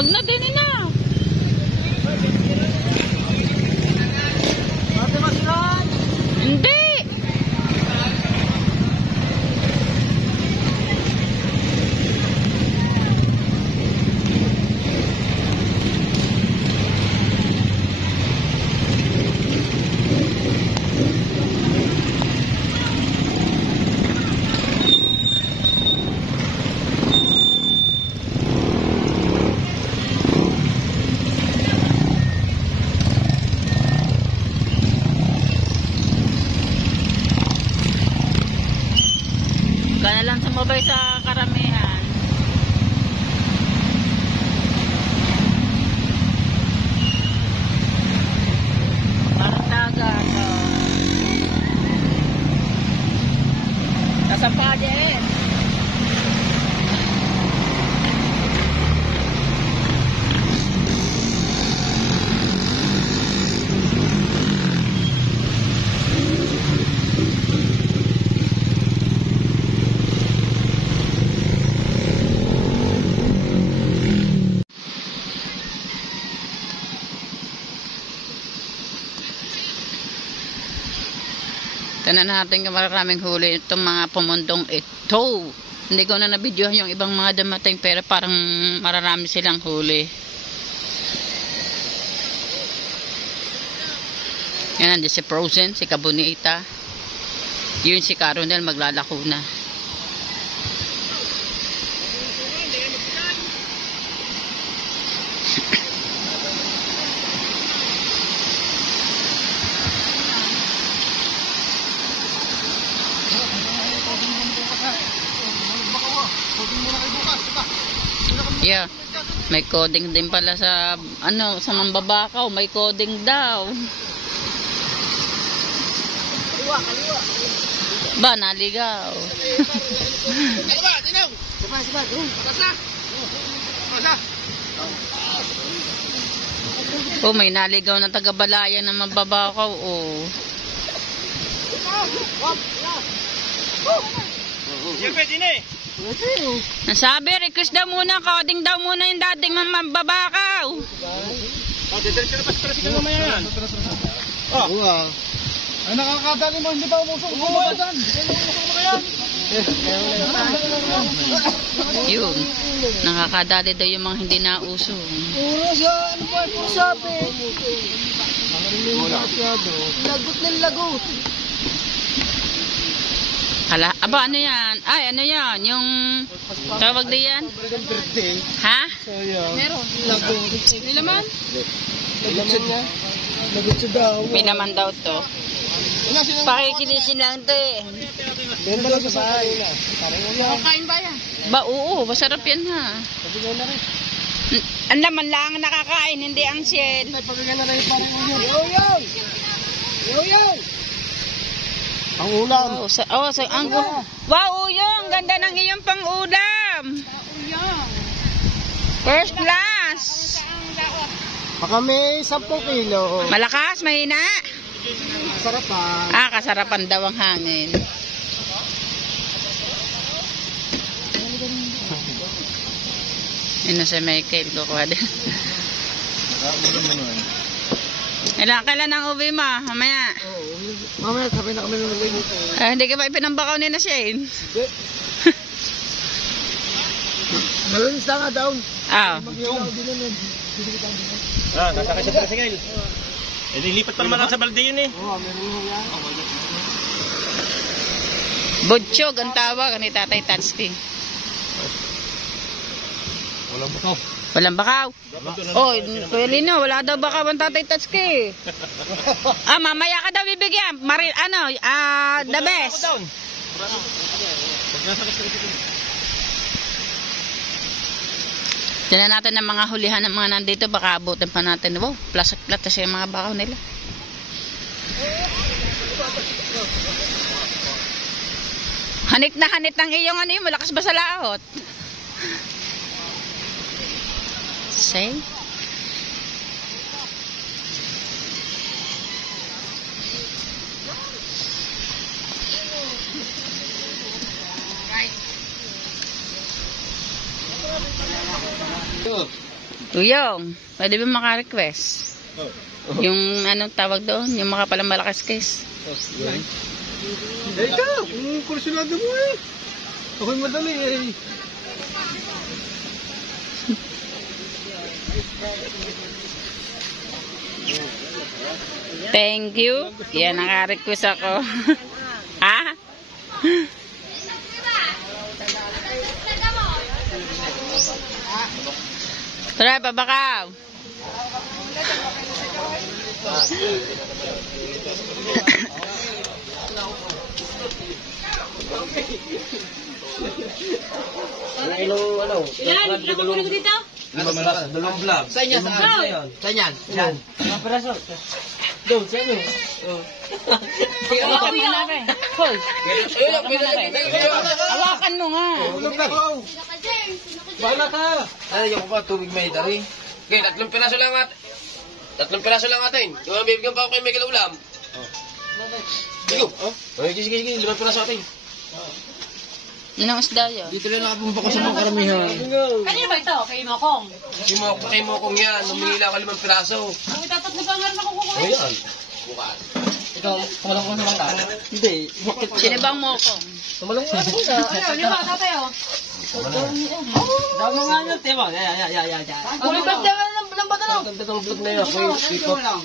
Wag na din na. Hindi. Gana lang sumabay sa karamihan. Parang dagat. Nasa padet. Tanan natin kung maraming huli itong mga pumundong ito. Hindi ko na nabidyohan yung ibang mga damating pero parang mararami silang huli. Yan, nandiyan si Frozen, si Kabunita. Yun si Caronel maglalako na. Yeah, may coding din pala sa sa Mambabakaw, may coding daw. Ba, naligaw. Oh, may naligaw na taga-Balayan na Mambabakaw, oh. Nasabi, request daw muna, coding daw muna yung dating Mambabakaw. Ay, nakakadali mo, hindi pa umusok. Yun, nakakadali daw yung mga hindi nauso. Puro sa, ano ba, puro sabi. Lagot ng lagot. Hala, aba, ano yan? Ay, ano yan? Yung tawag din yan? Ha? Meron. Lagot. May laman? Lagot siya daw. May laman daw to. Pakikilisin lang to eh. Benta lang sa bahay. Kain ba yan? Ba, oo, masarap yan ha. Ang laman lang ang nakakain, hindi ang shell. Pagkagan na rin yung parang Yoyong! Yoyong! Ang ulam. Wow, Uyong, ganda ng iyong pang-ulam. First class. Baka may 10 kilo. Malakas, mahina. Sarapan. Ah, kasarapan daw ang hangin. Ano si Michael, kukuha din. Kailan ang uwi mo? Mamaya. Mamaya, sabi na kami ng uwi. Hindi ka ba ipinambakaw ni na Shane? Malalis na nga daw. Sasakay sa tricycle. Lipat pa naman sa balde yun eh. Butchog ang tawag ni Tatay Tatsky. Walang bakaw. Walang bakaw. Oh, Kuya Lino, wala daw bakaw ang Tatay Tatsky. Mamaya ka daw bibigyan. The best. Tignan natin ang mga hulihan ng mga nandito. Baka abutin pa natin. Wow, plasak-platas yung mga bakaw nila. Hanit na hanit ng iyong ano yun. Malakas ba sa laot? Say? Uyong, pwede ba maka-request? Yung anong tawag doon? Yung makapalang malakas case. Ikaw, yung kursunado mo eh. Ako'y madali eh. Thank you. Yan, naka-request ako. Ha? Tara, babakaw. Ilan? Ilan ko dito? Dalawang vlog. Saan yan? Saan yan? Saan yan? Yan. Doon, saan yun? Hawakan mo na rin. Hoy. Hawakan mo nga. Bahala ka. Ano yung pa, tubig may dari? Okay, 3 piraso lang atin. Yung bibigyan pa ako kay Miguel ulam. Sige, 5 piraso atin. Anong isda yun? Dito lang nakapumpa ko sa mga karamihan. Kanino ba ito? Kay Mokong. Kay Mokong yan, humingila ka 5 piraso. Ang dapat na bangal na kukuha. Ayan. Ikaw, kumalang ko naman ka? Hindi. Sino bang mokong? Kumalang ko naman ka. Ayun, di ba? Tatay, oh. Dami nga nyo, tema. Kulit ba siya ng bata no? Ang ganda ng vlog na yan.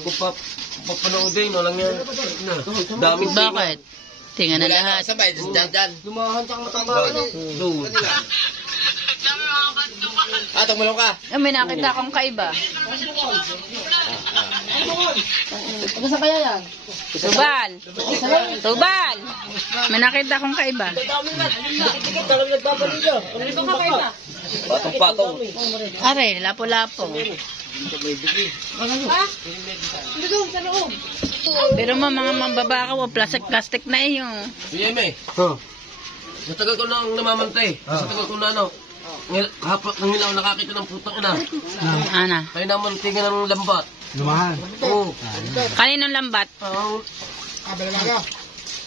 Kung papanoodin, walang yan. Daming Bakit? Tingnan na lahat. Sabay, dyan. Lumahan tsaka mataba. Doon. Tumulong ka. May nakita akong kaiba. Ano sa kaya yan? Tubal. Tubal. May nakita akong kaiba. Patong-patong. Are, lapo-lapo. Ha? Hindi doon, sa loob. Pero mga mambabakaw, plastic na iyo. Yeme. Sa tagal ko nang namamantay. Sa tagal ko na kahapot ng hilaw nakakita ng putang ina. Ana. Kaya naman tingin ng lambat. Lumahan. Oo. Kaninong lambat?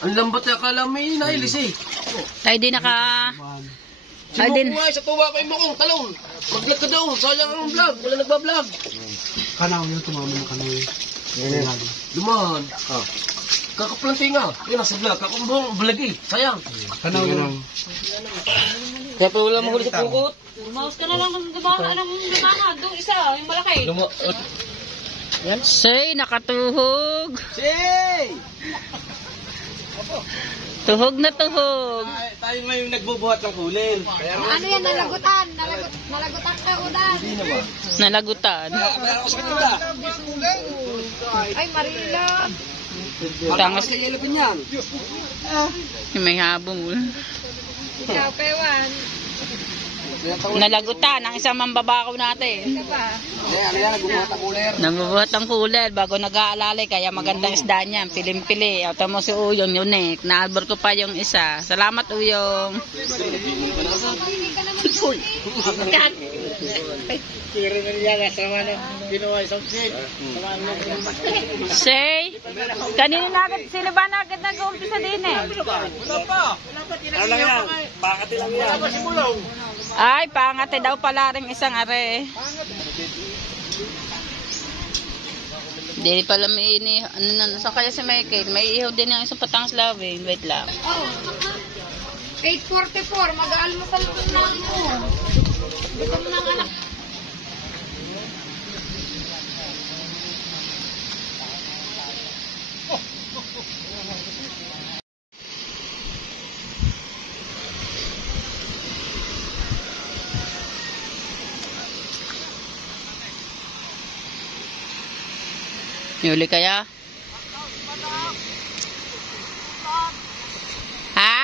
Ang lambat na akala may nailis eh. Tayo din naka... Tayo din... Sumukungay sa tuwa kay Mokong talong. Mag-vlog ka daw. Sayang ang vlog. Wala nagbablog. Kanaw yun, tumama ng kanaw yun. Lumahan. Kakaplanting nga. Yun nasa vlog. Kakumbong vlog eh. Sayang. Kanaw yun. Kaya pa wala mahuli sa pukot. Lumaos ka na lang ng gabana. Anong gabana? Doon isa, yung malaki. Say, nakatuhog. Say! Tuhog na tuhog. Tayo may nagbubuhat ng kulin. Ano yan? Nalagutan. Nalagutan ka, udan. Nalagutan. Ay, Marila. Tangas. Sa yelopin yan. May habong. Ikaw, Pewan. Nalagutan ang isang mambabakaw natin. Ika ba? Ano yan, nagbubuhat ng kulir. Namubuhat ang cooler bago nag-aalalay kaya magandang isda niyan. Pilim-pili. Ito mo si Uyong, unique. Naabor ko pa yung isa. Salamat, Uyong. Say, kanino na agad, sino ba na agad nag-uumpisa din eh? Ay, pangate daw pala rin isang are. Hindi pala may ini, sa kaya si Michael, may ihaw din yung isang patang slawing. Wait lang. 8:44. Mag-aalmusal ko na ako. Gutom ng anak. May uli kaya? Ha?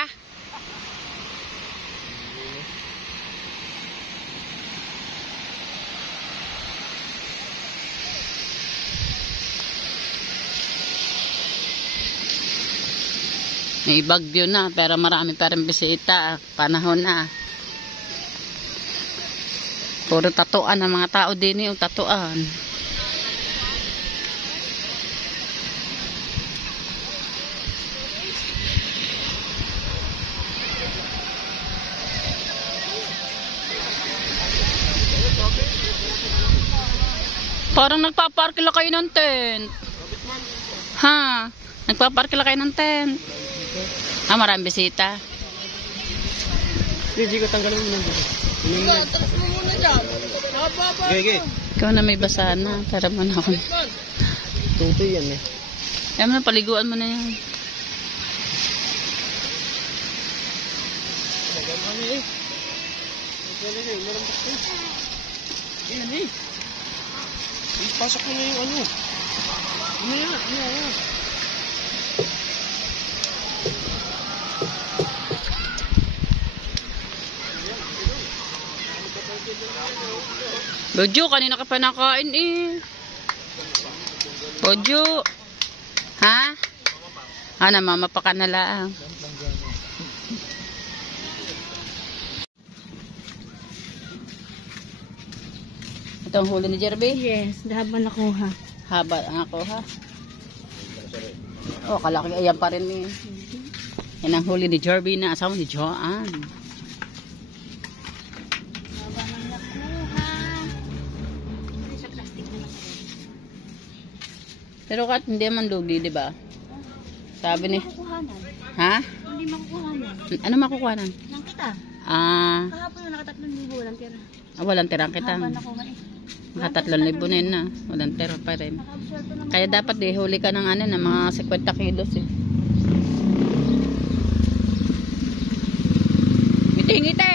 May bagyo na pero marami pa rin bisita. Panahon na. Puro tatuan ang mga tao din yung tatuan. Parang nagpaparkila kayo ng tent. Ha? Nagpaparkila kayo ng tent. Ah, maraming bisita. Hindi ko tanggalin mo na. Talas mo muna dyan. Mababa. Gege. Ikaw na may basa na. Tara mo na ako. Tutoy yan eh. Kaya mo na, paliguan mo na yan. Yan eh. Pasok mo na yung ano. Yan. Bojo, kanina ka pa nakain eh. Bojo. Ha? Ah, namamapa ka na lang. Ito ang huli ni Jerby? Yes, haba nakuha. Haba ang ako ha. Oh, kalaki. Ayan pa rin eh. Yan ang huli ni Jerby na asawa ni Joanne. Haba nang nakuha. Sa plastic na nakuha. Pero kat hindi man lugi, di ba? Sabi ni, Makukuhanan. ha? Hindi makukuhanan. Ano makukuha nan? Nang kita. Ah, Kahapon yung naka-3,000 walang tira. walang tirang kita. Haba nakuha eh. Naka 3,000 na yun na. Walang tira pa rin. Naka-absorb na Kaya dapat huli ka ng ano na mga 50 kilos eh. Ngiti-ngiti!